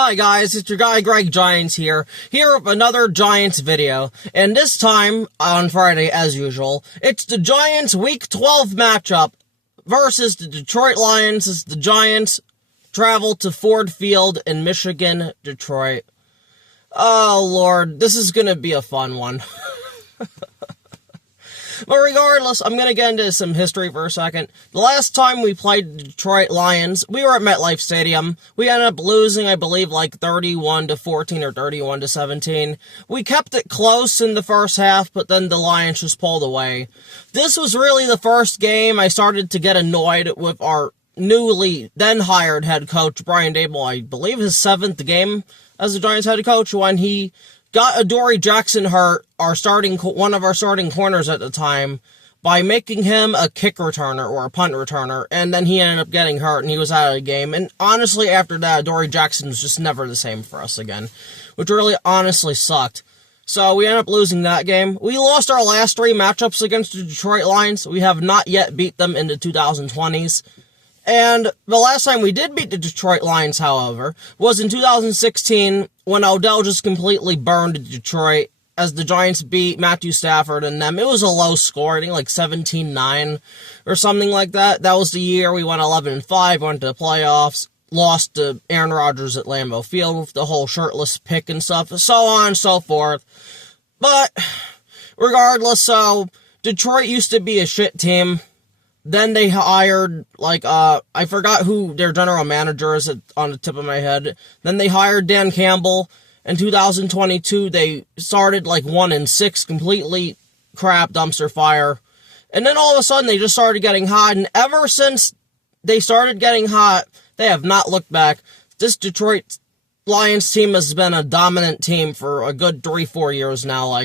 Hi guys, it's your guy Greg Giants here with another Giants video, and this time, on Friday as usual, it's the Giants Week 12 matchup versus the Detroit Lions as the Giants travel to Ford Field in Michigan, Detroit. Oh lord, this is gonna be a fun one. But regardless, I'm going to get into some history for a second. The last time we played the Detroit Lions, we were at MetLife Stadium. We ended up losing, I believe, like 31-14 or 31-17. We kept it close in the first half, but then the Lions just pulled away. This was really the first game I started to get annoyed with our newly then hired head coach, Brian Daboll. I believe his 7th game as the Giants head coach when he got Adoree Jackson hurt, one of our starting corners at the time, by making him a kick returner or a punt returner, and then he ended up getting hurt and he was out of the game. And honestly, after that, Adoree Jackson was just never the same for us again, which really honestly sucked. So we ended up losing that game. We lost our last 3 matchups against the Detroit Lions. We have not yet beat them in the 2020s. And the last time we did beat the Detroit Lions, however, was in 2016 when Odell just completely burned Detroit as the Giants beat Matthew Stafford and them. It was a low score, I think like 17-9 or something like that. That was the year we went 11-5, went to the playoffs, lost to Aaron Rodgers at Lambeau Field with the whole shirtless pick and stuff, so on and so forth. But regardless, so Detroit used to be a shit team. Then they hired, I forgot who their general manager is on the tip of my head. Then they hired Dan Campbell. In 2022, they started 1-6, completely crap, dumpster fire. And then all of a sudden, they just started getting hot. And ever since they started getting hot, they have not looked back. This Detroit Lions team has been a dominant team for a good 3-4 years now.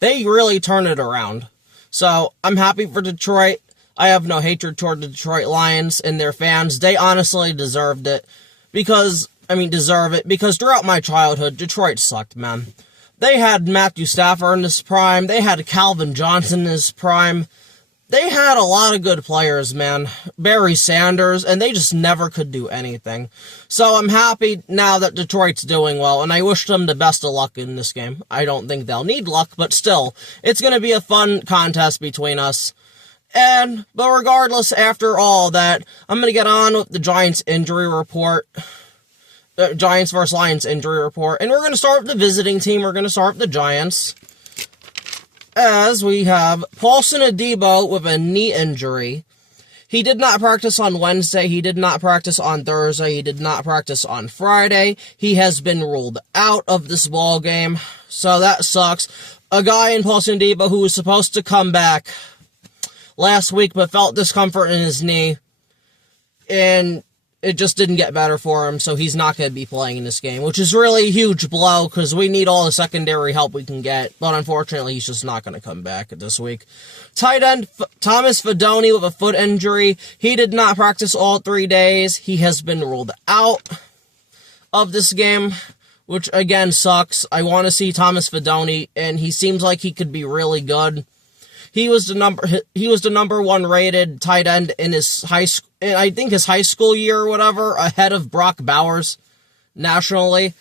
They really turned it around. So, I'm happy for Detroit. I have no hatred toward the Detroit Lions and their fans. They honestly deserved it. Because throughout my childhood, Detroit sucked, man. They had Matthew Stafford in his prime. They had Calvin Johnson in his prime. They had a lot of good players, man. Barry Sanders, and they just never could do anything. So I'm happy now that Detroit's doing well, and I wish them the best of luck in this game. I don't think they'll need luck, but still, it's going to be a fun contest between us. But regardless, after all that, I'm going to get on with the Giants injury report. Giants vs. Lions injury report. And we're going to start with the visiting team. We're going to start with the Giants. As we have Paulson Adebo with a knee injury. He did not practice on Wednesday. He did not practice on Thursday. He did not practice on Friday. He has been ruled out of this ball game. So that sucks. A guy in Paulson Adebo who was supposed to come back last week, but felt discomfort in his knee, and it just didn't get better for him, so he's not going to be playing in this game, which is really a huge blow, because we need all the secondary help we can get, but unfortunately, he's just not going to come back this week. Tight end, Thomas Fidone with a foot injury. He did not practice all 3 days. He has been ruled out of this game, which, again, sucks. I want to see Thomas Fidone, and he seems like he could be really good. He was the number 1 rated tight end in his high school year or whatever, ahead of Brock Bowers nationally.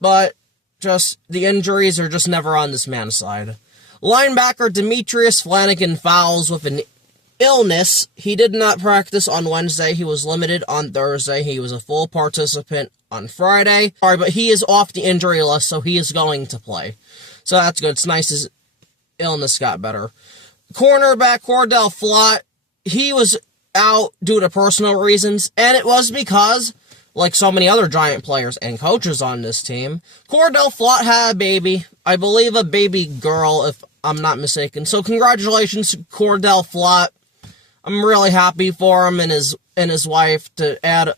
But just the injuries are just never on this man's side. Linebacker Demetrius Flanagan-Fowles with an illness. He did not practice on Wednesday. He was limited on Thursday. He was a full participant on Friday. Sorry, but he is off the injury list, so he is going to play. So that's good. It's nice his illness got better. Cornerback Cordell Flott, he was out due to personal reasons, and it was because, like so many other Giant players and coaches on this team, Cordell Flott had a baby. I believe a baby girl, if I'm not mistaken. So congratulations to Cordell Flott. I'm really happy for him and his wife to add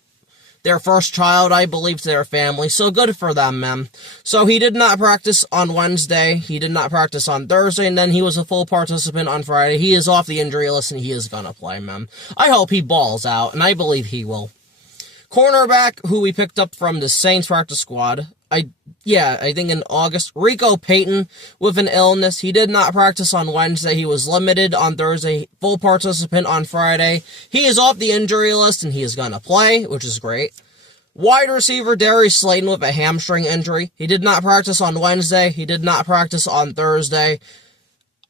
their first child, I believe, to their family. So good for them, man. So he did not practice on Wednesday. He did not practice on Thursday. And then he was a full participant on Friday. He is off the injury list and he is going to play, man. I hope he balls out, and I believe he will. Cornerback, who we picked up from the Saints practice squad, I think in August, Rico Payton with an illness. He did not practice on Wednesday. He was limited on Thursday, full participant on Friday. He is off the injury list, and he is going to play, which is great. Wide receiver Darius Slayton with a hamstring injury. He did not practice on Wednesday. He did not practice on Thursday.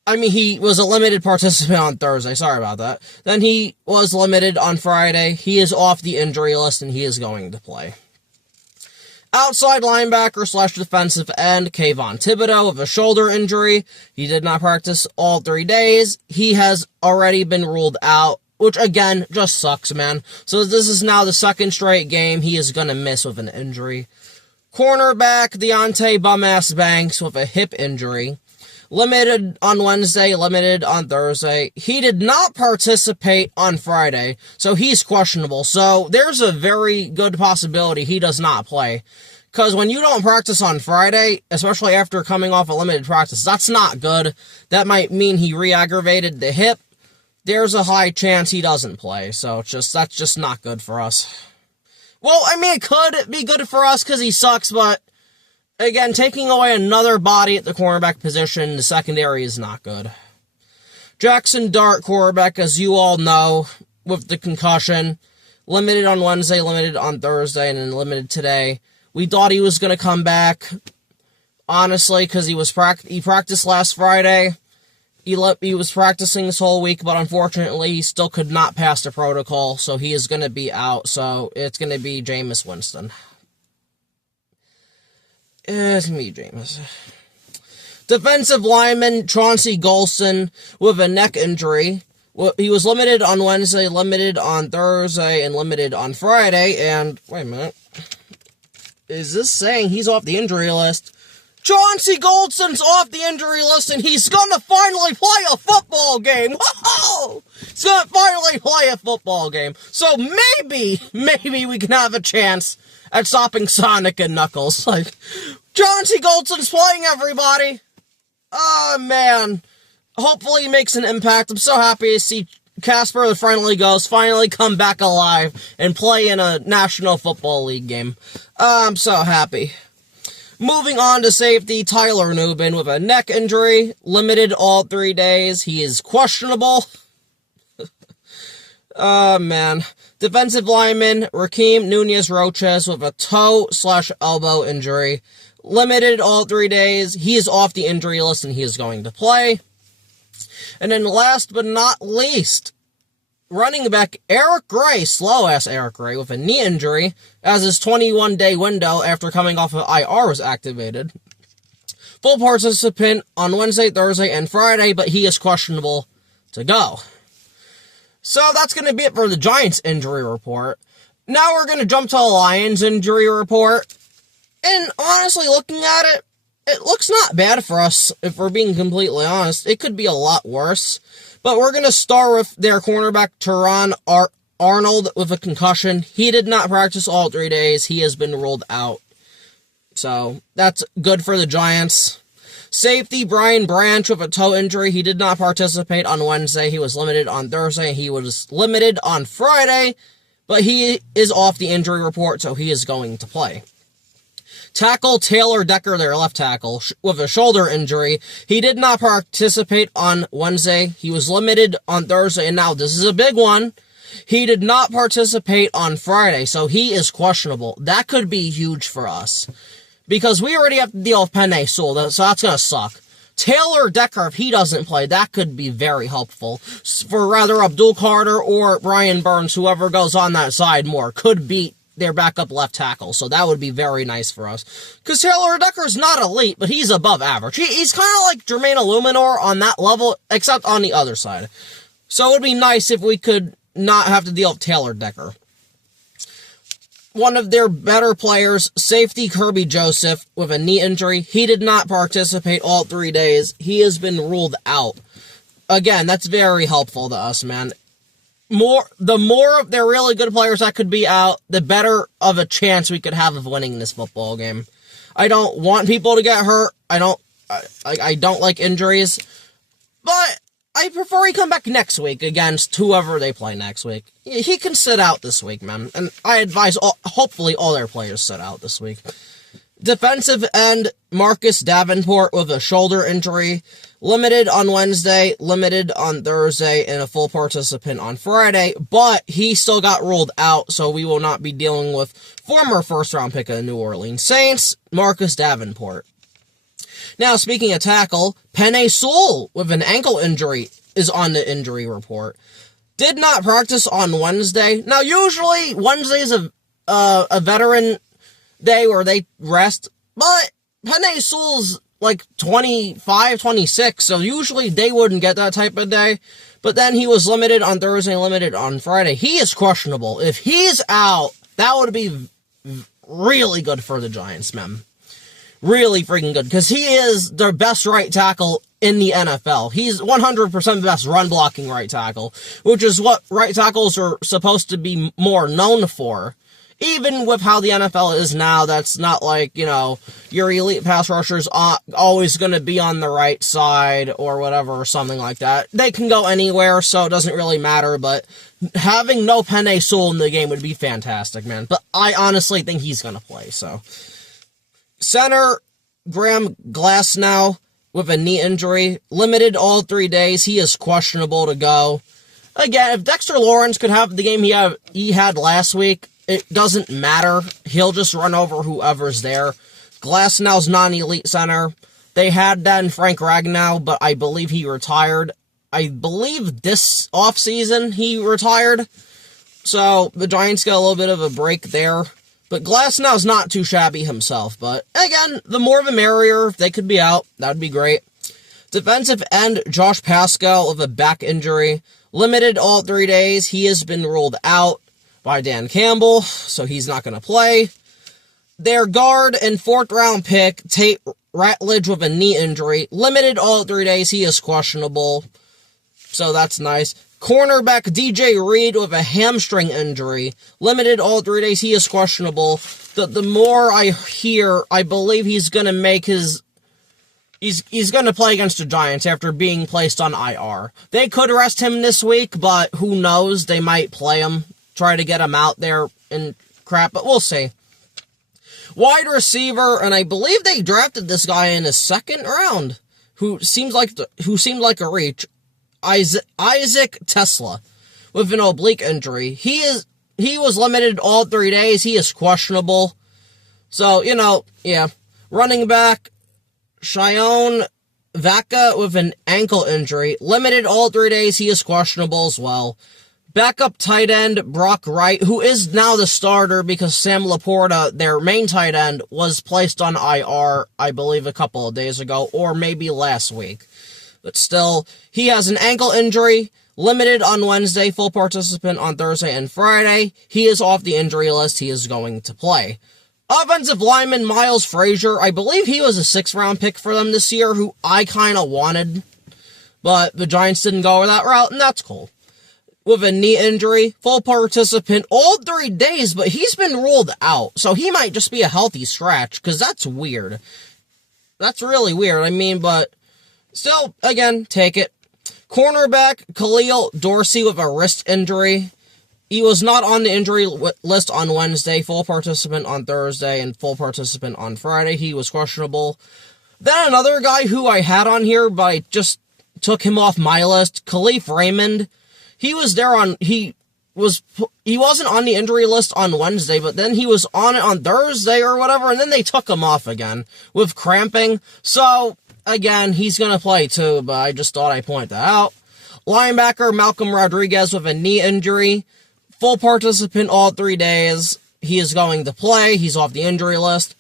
I mean, he was a limited participant on Thursday. Sorry about that. Then he was limited on Friday. He is off the injury list, and he is going to play. Outside linebacker / defensive end, Kayvon Thibodeau with a shoulder injury. He did not practice all 3 days. He has already been ruled out, which, again, just sucks, man. So this is now the second straight game he is going to miss with an injury. Cornerback Deontay Bum-Ass Banks with a hip injury. Limited on Wednesday, limited on Thursday. He did not participate on Friday, so he's questionable. So there's a very good possibility he does not play. Because when you don't practice on Friday, especially after coming off a limited practice, that's not good. That might mean he re-aggravated the hip. There's a high chance he doesn't play, so that's just not good for us. Well, I mean, it could be good for us because he sucks, but again, taking away another body at the cornerback position, the secondary is not good. Jackson Dart, quarterback, as you all know, with the concussion, limited on Wednesday, limited on Thursday, and then limited today. We thought he was going to come back, honestly, because he practiced last Friday. He was practicing this whole week, but unfortunately, he still could not pass the protocol, so he is going to be out. So it's going to be Jameis Winston. It's me, Jameis. Defensive lineman Chauncey Golston with a neck injury. He was limited on Wednesday, limited on Thursday, and limited on Friday. And, wait a minute. Is this saying he's off the injury list? Chauncey Golston's off the injury list, and he's gonna finally play a football game! Whoa! He's gonna finally play a football game. So maybe we can have a chance at stopping Sonic and Knuckles. Like, Chauncey Golston's playing, everybody! Oh, man. Hopefully he makes an impact. I'm so happy to see Casper the Friendly Ghost finally come back alive and play in a National Football League game. I'm so happy. Moving on to safety, Tyler Nubin with a neck injury. Limited all 3 days. He is questionable. Oh, man. Defensive lineman, Rakeem Nunez-Roches with a toe/elbow injury. Limited all 3 days. He is off the injury list and he is going to play. And then last but not least, running back Eric Gray, slow-ass Eric Gray, with a knee injury, as his 21-day window after coming off of IR was activated. Full participant on Wednesday, Thursday, and Friday, but he is questionable to go. So that's going to be it for the Giants injury report. Now we're going to jump to the Lions injury report. And honestly, looking at it, it looks not bad for us, if we're being completely honest. It could be a lot worse. But we're going to start with their cornerback, Teron Arnold, with a concussion. He did not practice all 3 days. He has been ruled out. So, that's good for the Giants. Safety, Brian Branch, with a toe injury. He did not participate on Wednesday. He was limited on Thursday. He was limited on Friday. But he is off the injury report, so he is going to play. Tackle Taylor Decker, their left tackle, with a shoulder injury. He did not participate on Wednesday. He was limited on Thursday, and now this is a big one. He did not participate on Friday, so he is questionable. That could be huge for us, because we already have to deal with Penei Sewell, so that's going to suck. Taylor Decker, if he doesn't play, that could be very helpful for rather Abdul Carter or Brian Burns, whoever goes on that side more, could beat their backup left tackle, so that would be very nice for us. Because Taylor Decker is not elite, but he's above average. He's kind of like Jermaine Illuminor on that level, except on the other side. So it would be nice if we could not have to deal with Taylor Decker. One of their better players, safety Kirby Joseph, with a knee injury. He did not participate all 3 days. He has been ruled out. Again, that's very helpful to us, man. The more of their really good players that could be out, the better of a chance we could have of winning this football game. I don't want people to get hurt. I don't like injuries. But I prefer he come back next week against whoever they play next week. He can sit out this week, man. And I advise, hopefully, all their players sit out this week. Defensive end Marcus Davenport with a shoulder injury. Limited on Wednesday, limited on Thursday, and a full participant on Friday. But he still got ruled out, so we will not be dealing with former first-round pick of the New Orleans Saints, Marcus Davenport. Now, speaking of tackle, Penei Sewell with an ankle injury is on the injury report. Did not practice on Wednesday. Now, usually Wednesday is a veteran day where they rest, but Penei Sewell's like 25, 26, so usually they wouldn't get that type of day. But then he was limited on Thursday, limited on Friday. He is questionable. If he's out, that would be really good for the Giants, man. Really freaking good, because he is their best right tackle in the NFL. He's 100% the best run-blocking right tackle, which is what right tackles are supposed to be more known for. Even with how the NFL is now, that's not like, you know, your elite pass rushers are always going to be on the right side or whatever or something like that. They can go anywhere, so it doesn't really matter, but having no Penei Sewell in the game would be fantastic, man. But I honestly think he's going to play, so. Center Graham Glasnow with a knee injury, limited all 3 days. He is questionable to go. Again, if Dexter Lawrence could have the game he had last week, it doesn't matter. He'll just run over whoever's there. Glasnow's non-elite center. They had then Frank Ragnow, but I believe he retired. I believe this offseason he retired. So the Giants got a little bit of a break there. But Glasnow's not too shabby himself. But again, the more the merrier. If they could be out, that would be great. Defensive end Josh Paschal with a back injury. Limited all 3 days. He has been ruled out by Dan Campbell, so he's not going to play. Their guard and 4th-round pick, Tate Ratledge with a knee injury. Limited all 3 days. He is questionable, so that's nice. Cornerback DJ Reed with a hamstring injury. Limited all 3 days. He is questionable. The more I hear, I believe he's going to make his... He's going to play against the Giants after being placed on IR. They could rest him this week, but who knows? They might play him. Try to get him out there and crap, but we'll see. Wide receiver, and I believe they drafted this guy in the 2nd round, who seemed like a reach. Isaac Tesla with an oblique injury. He was limited all 3 days. He is questionable. So, you know, yeah. Running back, Cheyenne Vaca with an ankle injury. Limited all 3 days. He is questionable as well. Backup tight end, Brock Wright, who is now the starter because Sam Laporta, their main tight end, was placed on IR, I believe, a couple of days ago, or maybe last week. But still, he has an ankle injury, limited on Wednesday, full participant on Thursday and Friday. He is off the injury list. He is going to play. Offensive lineman Miles Frazier, I believe he was a 6th-round pick for them this year, who I kind of wanted, but the Giants didn't go that route, and that's cool. With a knee injury, full participant all 3 days, but he's been ruled out, so he might just be a healthy scratch, because that's weird. That's really weird, I mean, but still, again, take it. Cornerback Khalil Dorsey with a wrist injury. He was not on the injury list on Wednesday, full participant on Thursday, and full participant on Friday. He was questionable. Then another guy who I had on here, but I just took him off my list, Khalif Raymond. He was there he wasn't on the injury list on Wednesday, but then he was on it on Thursday or whatever, and then they took him off again with cramping. So, again, he's going to play too, but I just thought I'd point that out. Linebacker Malcolm Rodriguez with a knee injury. Full participant all 3 days. He is going to play. He's off the injury list.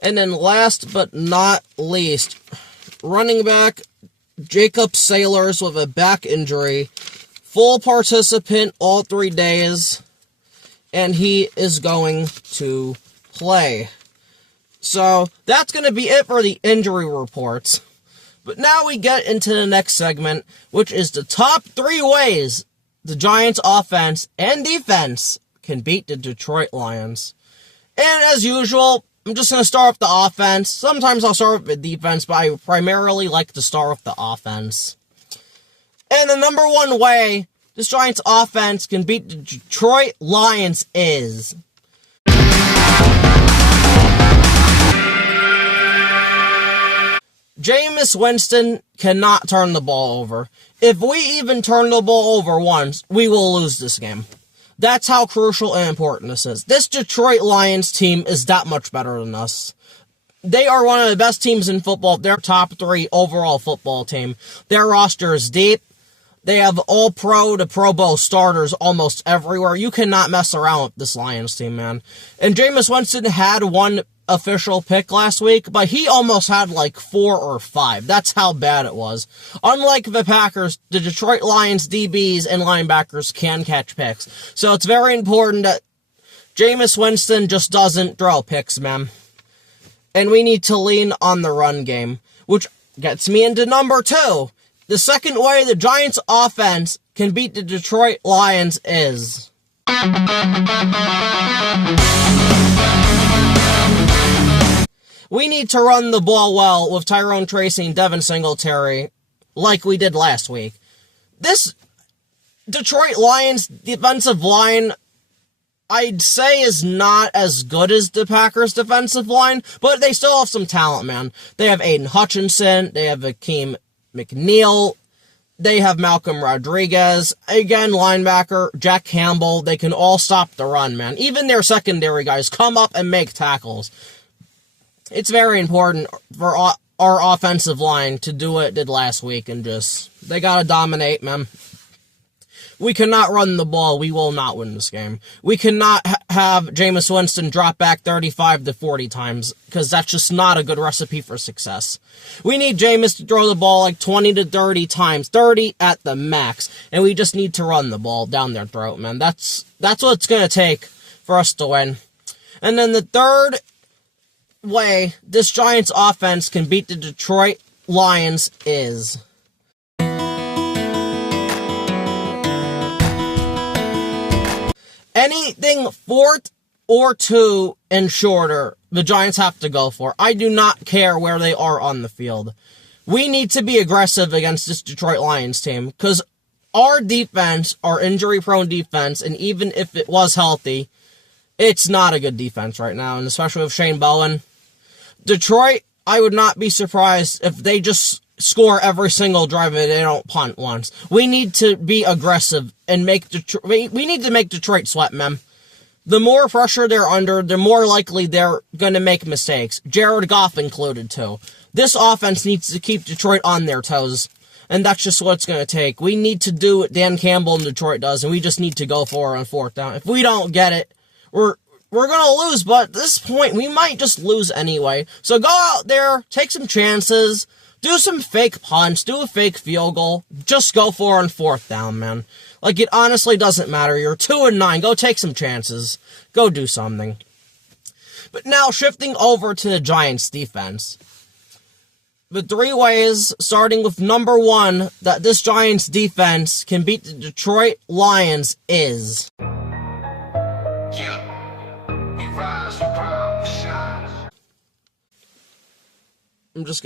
And then last but not least, running back Jacob Sailors with a back injury. Full participant all 3 days. And he is going to play. So, that's going to be it for the injury reports. But now we get into the next segment, which is the top 3 ways the Giants' offense and defense can beat the Detroit Lions. And as usual, I'm just going to start with the offense. Sometimes I'll start with the defense, but I primarily like to start with the offense. And the number 1 way this Giants' offense can beat the Detroit Lions is Jameis Winston cannot turn the ball over. If we even turn the ball over once, we will lose this game. That's how crucial and important this is. This Detroit Lions team is that much better than us. They are one of the best teams in football. They're top 3 overall football team. Their roster is deep. They have all-pro to Pro Bowl starters almost everywhere. You cannot mess around with this Lions team, man. And Jameis Winston had one official pick last week, but he almost had like 4 or 5. That's how bad it was. Unlike the Packers, the Detroit Lions DBs and linebackers can catch picks. So it's very important that Jameis Winston just doesn't throw picks, man. And we need to lean on the run game, which gets me into number 2. The second way the Giants offense can beat the Detroit Lions is we need to run the ball well with Tyrone Tracy and Devin Singletary like we did last week. This Detroit Lions defensive line, I'd say, is not as good as the Packers defensive line, but they still have some talent, man. They have Aiden Hutchinson, they have Akeem McNeil, they have Malcolm Rodriguez, again, linebacker, Jack Campbell. They can all stop the run, man. Even their secondary guys come up and make tackles. It's very important for our offensive line to do what it did last week and they gotta dominate, man. We cannot run the ball. We will not win this game. We cannot have Jameis Winston drop back 35 to 40 times, because that's just not a good recipe for success. We need Jameis to throw the ball like 20 to 30 times, 30 at the max, and we just need to run the ball down their throat, man. That's what it's going to take for us to win. And then the third way this Giants offense can beat the Detroit Lions is anything 4th or 2 and shorter, the Giants have to go for. I do not care where they are on the field. We need to be aggressive against this Detroit Lions team, because our defense, our injury-prone defense, and even if it was healthy, it's not a good defense right now, and especially with Shane Bowen. Detroit, I would not be surprised if they just score every single drive and they don't punt once. We need to be aggressive and make Detroit. We need to make Detroit sweat, man. The more pressure they're under, the more likely they're going to make mistakes. Jared Goff included, too. This offense needs to keep Detroit on their toes, and that's just what it's going to take. We need to do what Dan Campbell in Detroit does, and we just need to go for it on 4th down. If we don't get it, we're going to lose, but at this point, we might just lose anyway. So go out there, take some chances, do some fake punts, do a fake field goal. Just go for it on 4th down, man. Like, it honestly doesn't matter. You're 2-9. Go take some chances. Go do something. But now, shifting over to the Giants' defense. The 3 ways, starting with number 1, that this Giants' defense can beat the Detroit Lions is I'm just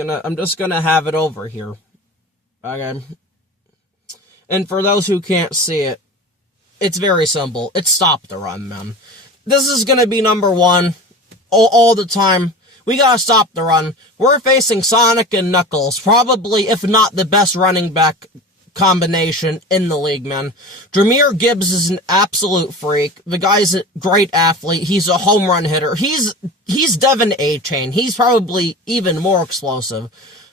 gonna have it over here. Okay. And for those who can't see it, it's very simple. It's stop the run, man. This is gonna be number 1 all the time. We gotta stop the run. We're facing Sonic and Knuckles, probably, if not the best running back combination in the league, man. Jahmyr Gibbs is an absolute freak. The guy's a great athlete. He's a home run hitter. He's Devin A-Chain. He's probably even more explosive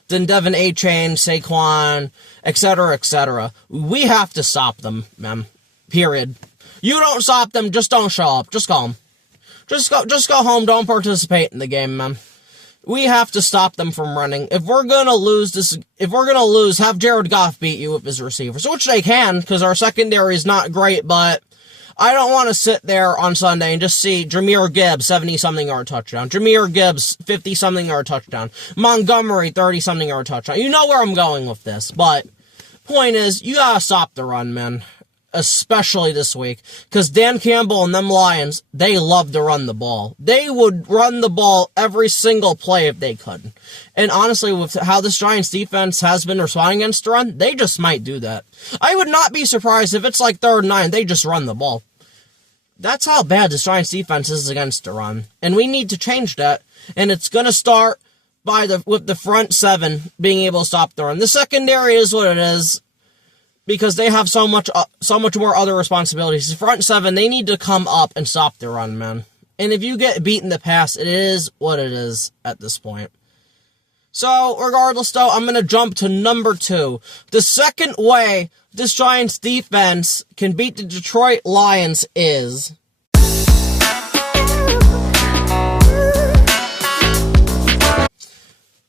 than Devin A-Chain, Saquon, etc., etc. We have to stop them, man. Period. You don't stop them, just don't show up. Just go home. Just go home. Don't participate in the game, man. We have to stop them from running. If we're gonna lose, have Jared Goff beat you with his receivers, which they can, because our secondary is not great, but I don't want to sit there on Sunday and just see Jahmyr Gibbs 70-something yard touchdown, Jahmyr Gibbs 50-something yard touchdown, Montgomery 30-something yard touchdown. You know where I'm going with this, but point is, you gotta stop the run, man. Especially this week, because Dan Campbell and them Lions, they love to run the ball. They would run the ball every single play if they could. And honestly, with how this Giants defense has been responding against the run, they just might do that. I would not be surprised if it's like 3rd and 9, they just run the ball. That's how bad this Giants defense is against the run. And we need to change that. And it's going to start with the front seven being able to stop the run. The secondary is what it is because they have so much more other responsibilities. The front seven, they need to come up and stop the run, man. And if you get beat in the pass, it is what it is at this point. So, regardless, though, I'm going to jump to number 2. The second way this Giants defense can beat the Detroit Lions is...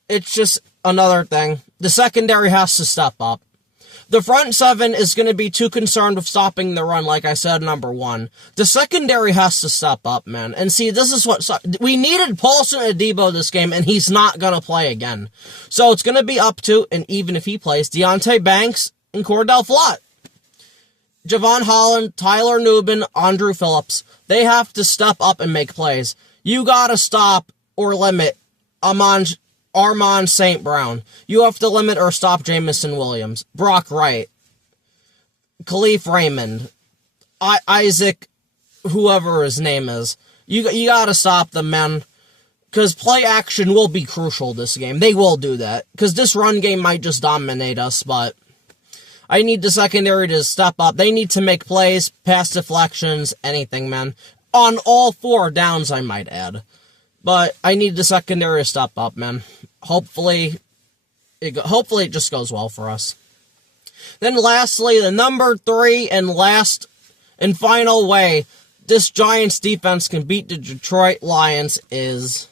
it's just another thing. The secondary has to step up. The front seven is going to be too concerned with stopping the run, like I said, number 1. The secondary has to step up, man. And see, this is what... we needed Paulson Adebo this game, and he's not going to play again. So it's going to be up to, and even if he plays, Deonte Banks and Cordell Flott. Javon Holland, Tyler Nubin, Andrew Phillips. They have to step up and make plays. You got to stop or limit Armand St. Brown. You have to limit or stop Jameson Williams, Brock Wright, Khalif Raymond, Isaac, whoever his name is. You gotta stop them, man. Because play action will be crucial this game. They will do that. Because this run game might just dominate us, but I need the secondary to step up. They need to make plays, pass deflections, anything, man. On all 4 downs, I might add. But I need the secondary to step up, man. Hopefully it just goes well for us. Then lastly, the number 3 and last and final way this Giants defense can beat the Detroit Lions is...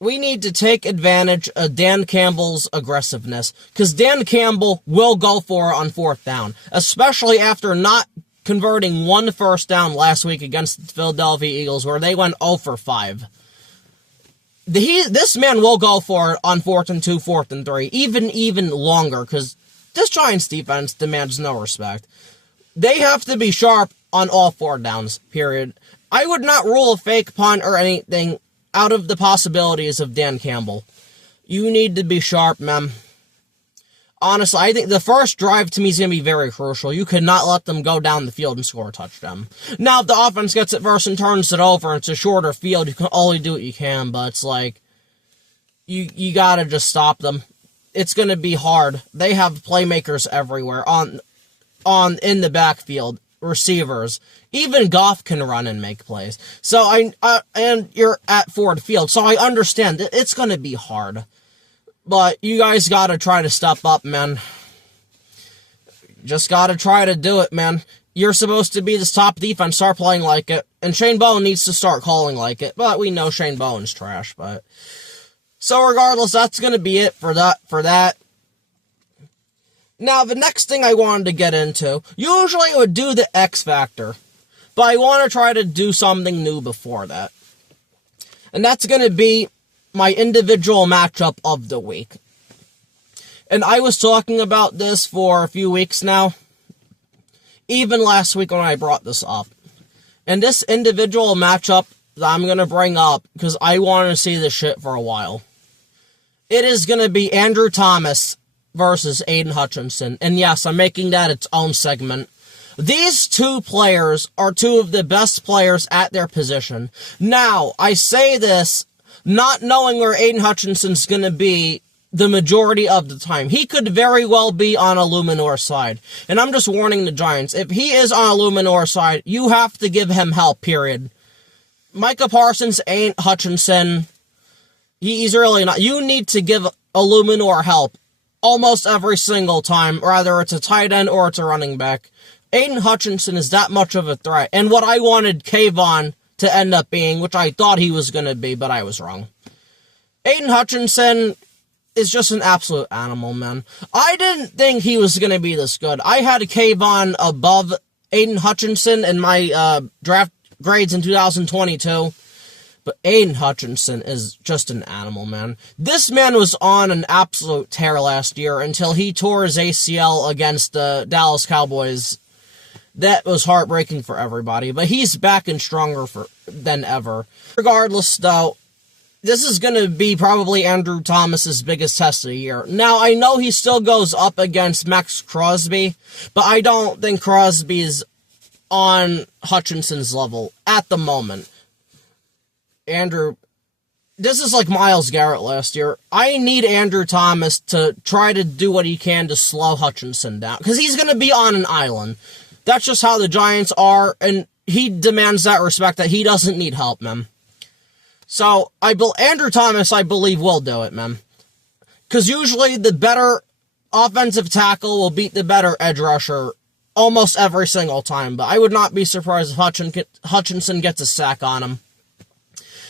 we need to take advantage of Dan Campbell's aggressiveness. Because Dan Campbell will go for it on 4th down. Especially after not converting 1 first down last week against the Philadelphia Eagles, where they went 0 for 5. This man will go for it on 4th and 2, 4th and 3, even longer, because this Giants defense demands no respect. They have to be sharp on all 4 downs, period. I would not rule a fake punt or anything out of the possibilities of Dan Campbell. You need to be sharp, man. Honestly, I think the first drive to me is going to be very crucial. You cannot let them go down the field and score a touchdown. Now, if the offense gets it first and turns it over, and it's a shorter field, you can only do what you can, but it's like, you got to just stop them. It's going to be hard. They have playmakers everywhere in the backfield, receivers. Even Goff can run and make plays. So and you're at Ford Field, so I understand that it's going to be hard. But you guys gotta try to step up, man. Just gotta try to do it, man. You're supposed to be this top defense, start playing like it. And Shane Bowen needs to start calling like it. But we know Shane Bowen's trash, but... so regardless, that's gonna be it for that. Now, the next thing I wanted to get into, usually I would do the X Factor. But I want to try to do something new before that. And that's gonna be my individual matchup of the week. And I was talking about this for a few weeks now. Even last week when I brought this up. And this individual matchup that I'm going to bring up, because I want to see this shit for a while. It is going to be Andrew Thomas versus Aiden Hutchinson. And yes, I'm making that its own segment. These 2 players are 2 of the best players at their position. Now, I say this not knowing where Aiden Hutchinson's going to be the majority of the time. He could very well be on Illuminor's side. And I'm just warning the Giants. If he is on Illuminor's side, you have to give him help, period. Micah Parsons ain't Hutchinson. He's really not. You need to give Illuminor help almost every single time, whether it's a tight end or it's a running back. Aiden Hutchinson is that much of a threat. And what I wanted Kayvon to end up being, which I thought he was going to be, but I was wrong. Aiden Hutchinson is just an absolute animal, man. I didn't think he was going to be this good. I had Kayvon above Aiden Hutchinson in my draft grades in 2022, but Aiden Hutchinson is just an animal, man. This man was on an absolute tear last year until he tore his ACL against the Dallas Cowboys. That was heartbreaking for everybody, but he's back and stronger than ever. Regardless, though, this is going to be probably Andrew Thomas's biggest test of the year. Now, I know he still goes up against Max Crosby, but I don't think Crosby is on Hutchinson's level at the moment. Andrew... This is like Myles Garrett last year. I need Andrew Thomas to try to do what he can to slow Hutchinson down. Because he's going to be on an island. That's just how the Giants are, and he demands that respect that he doesn't need help, man. So, Andrew Thomas, I believe, will do it, man. Because usually the better offensive tackle will beat the better edge rusher almost every single time. But I would not be surprised if Hutchinson gets a sack on him.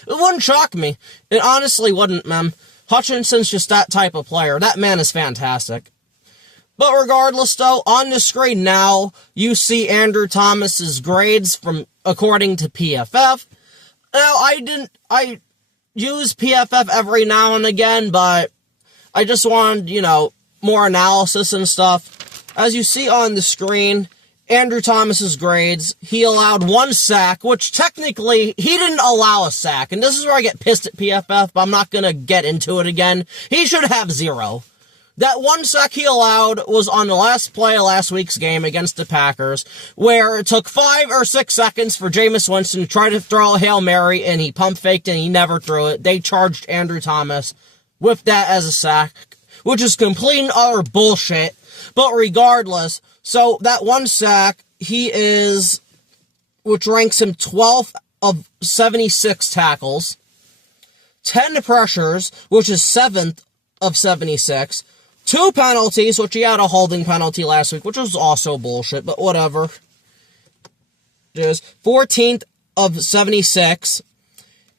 It wouldn't shock me. It honestly wouldn't, man. Hutchinson's just that type of player. That man is fantastic. But regardless, though, on the screen now, you see Andrew Thomas's grades according to PFF. Now, I use PFF every now and again, but I just wanted, more analysis and stuff. As you see on the screen, Andrew Thomas's grades, he allowed 1 sack, which technically, he didn't allow a sack. And this is where I get pissed at PFF, but I'm not going to get into it again. He should have 0. That 1 sack he allowed was on the last play of last week's game against the Packers, where it took 5 or 6 seconds for Jameis Winston to try to throw a Hail Mary, and he pump faked and he never threw it. They charged Andrew Thomas with that as a sack, which is complete and utter bullshit. But regardless... So, that 1 sack, which ranks him 12th of 76 tackles, 10 pressures, which is 7th of 76, 2 penalties, which he had a holding penalty last week, which was also bullshit, but whatever. Just 14th of 76,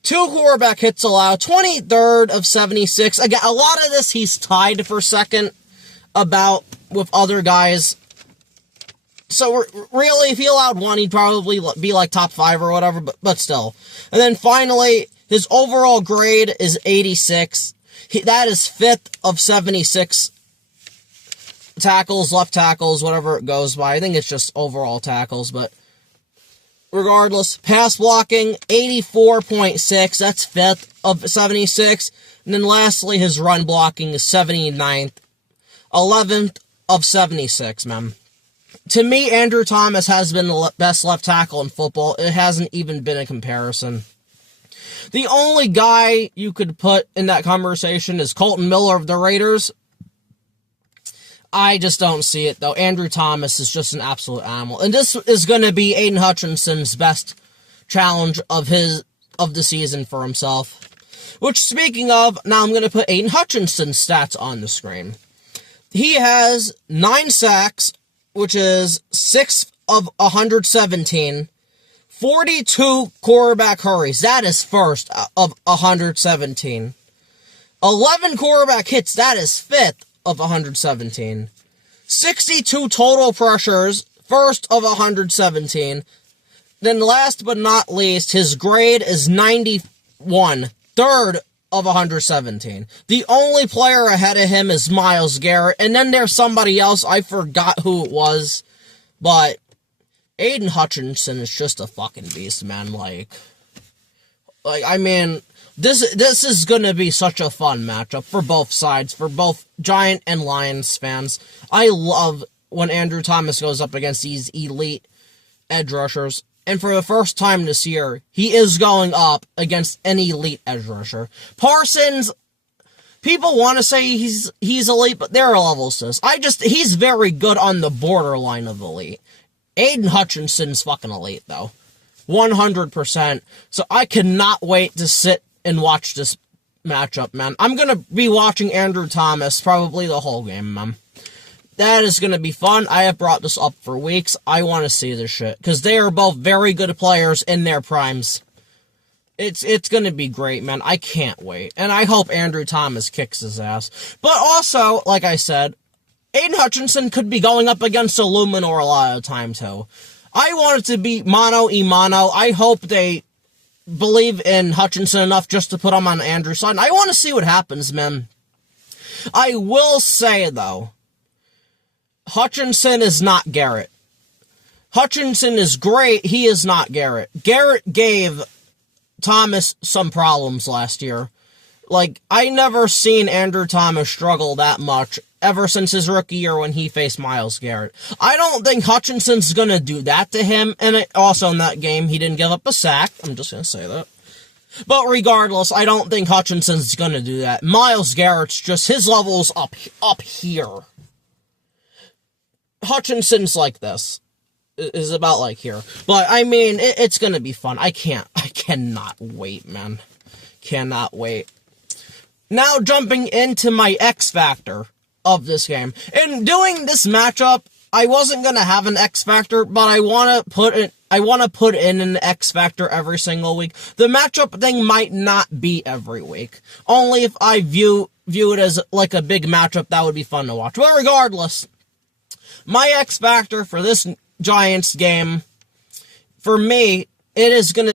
2 quarterback hits allowed, 23rd of 76. Again, a lot of this he's tied for second with other guys. So, really, if he allowed 1, he'd probably be like top 5 or whatever, but still. And then finally, his overall grade is 86. That is 5th of 76 tackles, left tackles, whatever it goes by. I think it's just overall tackles, but regardless. Pass blocking, 84.6. That's 5th of 76. And then lastly, his run blocking is 79th. 11th of 76, man. To me, Andrew Thomas has been the best left tackle in football. It hasn't even been a comparison. The only guy you could put in that conversation is Colton Miller of the Raiders. I just don't see it, though. Andrew Thomas is just an absolute animal. And this is going to be Aiden Hutchinson's best challenge of the season for himself. Which, speaking of, now I'm going to put Aiden Hutchinson's stats on the screen. He has 9 sacks, which is 6th of 117, 42 quarterback hurries. That is 1st of 117. 11 quarterback hits. That is 5th of 117. 62 total pressures. 1st of 117. Then last but not least, his grade is 91. 3rd of 117. The only player ahead of him is Myles Garrett, and then there's somebody else, I forgot who it was, but Aiden Hutchinson is just a fucking beast, man. I mean, this is gonna be such a fun matchup for both sides, for both Giant and Lions fans. I love when Andrew Thomas goes up against these elite edge rushers. And for the first time this year, he is going up against an elite edge rusher. Parsons, people want to say he's elite, but there are levels to this. He's very good on the borderline of elite. Aiden Hutchinson's fucking elite, though. 100%. So I cannot wait to sit and watch this matchup, man. I'm going to be watching Andrew Thomas probably the whole game, man. That is going to be fun. I have brought this up for weeks. I want to see this shit. Because they are both very good players in their primes. It's going to be great, man. I can't wait. And I hope Andrew Thomas kicks his ass. But also, like I said, Aiden Hutchinson could be going up against Illuminor a lot of the time, too. I want it to be mano-a-mano. I hope they believe in Hutchinson enough just to put him on Andrew's side. I want to see what happens, man. I will say, though, Hutchinson is not Garrett. Hutchinson is great. He is not Garrett. Garrett gave Thomas some problems last year. I never seen Andrew Thomas struggle that much ever since his rookie year when he faced Myles Garrett. I don't think Hutchinson's gonna do that to him. And also in that game, he didn't give up a sack. I'm just gonna say that. But regardless, I don't think Hutchinson's gonna do that. Myles Garrett's just, his level's up here. Hutchinson's like this. Is about like here. But, I mean, it's gonna be fun. I cannot wait, man. Cannot wait. Now, jumping into my X Factor of this game. In doing this matchup, I wasn't gonna have an X Factor, but I wanna put in an X Factor every single week. The matchup thing might not be every week. Only if I view it as like a big matchup, that would be fun to watch. But regardless, my X Factor for this Giants game, for me, it is gonna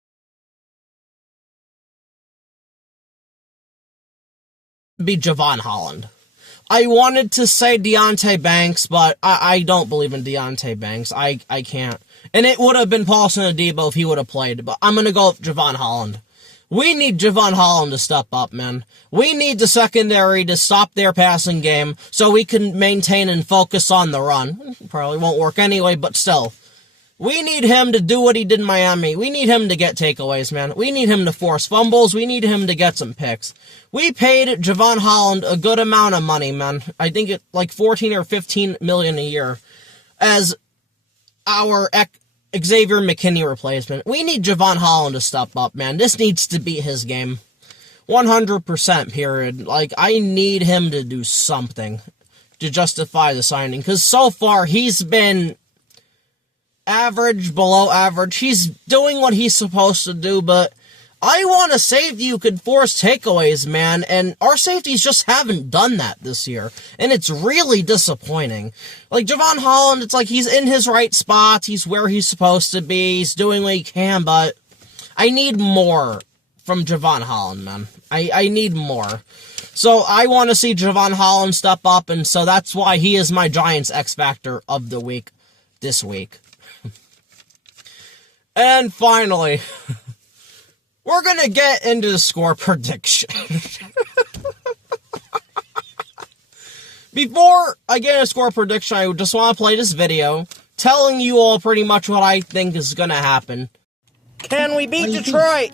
be Jevon Holland. I wanted to say Deonte Banks, but I don't believe in Deonte Banks. I can't. And it would have been Paulson Adebo if he would have played, but I'm gonna go with Jevon Holland. We need Jevon Holland to step up, man. We need the secondary to stop their passing game so we can maintain and focus on the run. Probably won't work anyway, but still. We need him to do what he did in Miami. We need him to get takeaways, man. We need him to force fumbles. We need him to get some picks. We paid Jevon Holland a good amount of money, man. I think it's like 14 or 15 million a year as our Xavier McKinney replacement. We need Jevon Holland to step up, man. This needs to be his game. 100%, period. Like, I need him to do something to justify the signing. Because so far, he's been average, below average. He's doing what he's supposed to do, but I want a safety who could force takeaways, man, and our safeties just haven't done that this year, and it's really disappointing. Like, Jevon Holland, it's like he's in his right spots, he's where he's supposed to be, he's doing what he can, but I need more from Jevon Holland, man. I need more. So I want to see Jevon Holland step up, and so that's why he is my Giants X Factor of the week this week. And finally, we're gonna get into the score prediction. Before I get a score prediction, I just want to play this video telling you all pretty much what I think is gonna happen. Can we beat Detroit?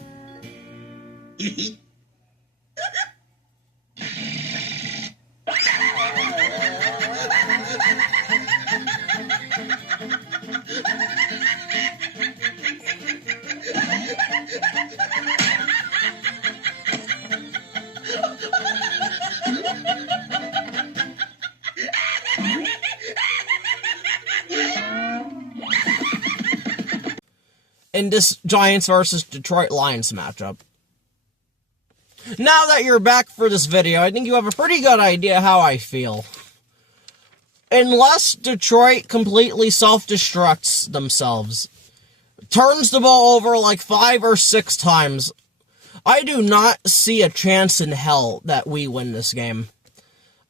In this Giants versus Detroit Lions matchup. Now that you're back for this video, I think you have a pretty good idea how I feel. Unless Detroit completely self-destructs themselves, turns the ball over like 5 or 6 times, I do not see a chance in hell that we win this game.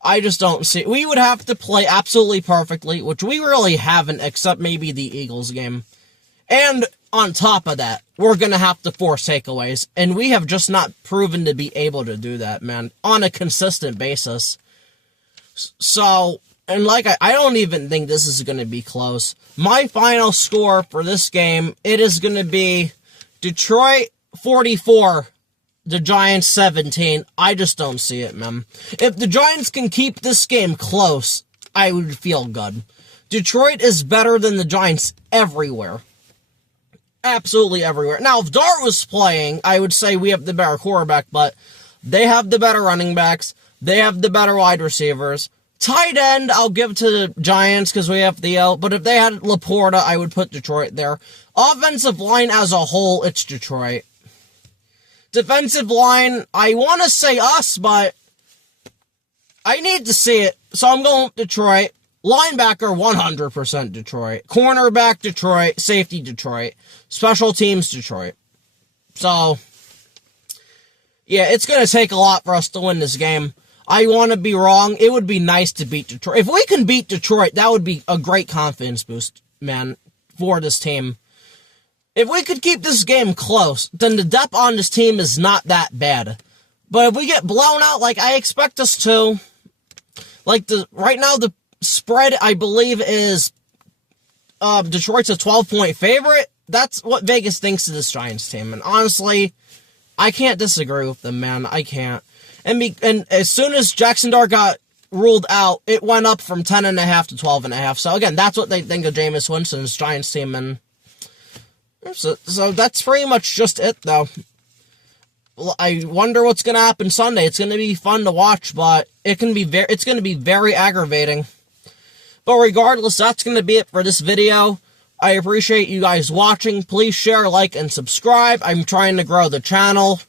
I just don't see. We would have to play absolutely perfectly, which we really haven't, except maybe the Eagles game. And on top of that, we're going to have to force takeaways, and we have just not proven to be able to do that, man, on a consistent basis. So, and like, I don't even think this is going to be close. My final score for this game, it is going to be Detroit 44, the Giants 17. I just don't see it, man. If the Giants can keep this game close, I would feel good. Detroit is better than the Giants everywhere. Absolutely everywhere. Now, if Dart was playing, I would say we have the better quarterback, but they have the better running backs. They have the better wide receivers. Tight end, I'll give to the Giants because we have Theo, but if they had Laporta, I would put Detroit there. Offensive line as a whole, it's Detroit. Defensive line, I want to say us, but I need to see it, so I'm going with Detroit. Linebacker, 100% Detroit. Cornerback, Detroit. Safety, Detroit. Special teams, Detroit. So, yeah, it's going to take a lot for us to win this game. I want to be wrong. It would be nice to beat Detroit. If we can beat Detroit, that would be a great confidence boost, man, for this team. If we could keep this game close, then the depth on this team is not that bad. But if we get blown out like I expect us to, like right now the spread, I believe, is Detroit's a 12-point favorite. That's what Vegas thinks of this Giants team. And honestly, I can't disagree with them, man. I can't. And as soon as Jackson Dart got ruled out, it went up from 10.5 to 12.5. So again, that's what they think of Jameis Winston's Giants team, and so that's pretty much just it, though. I wonder what's gonna happen Sunday. It's gonna be fun to watch, but it's gonna be very aggravating. But regardless, that's gonna be it for this video. I appreciate you guys watching. Please share, like, and subscribe. I'm trying to grow the channel,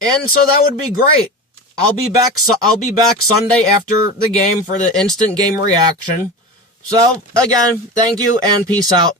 and so that would be great. I'll be back Sunday after the game for the instant game reaction. So, again, thank you, and peace out.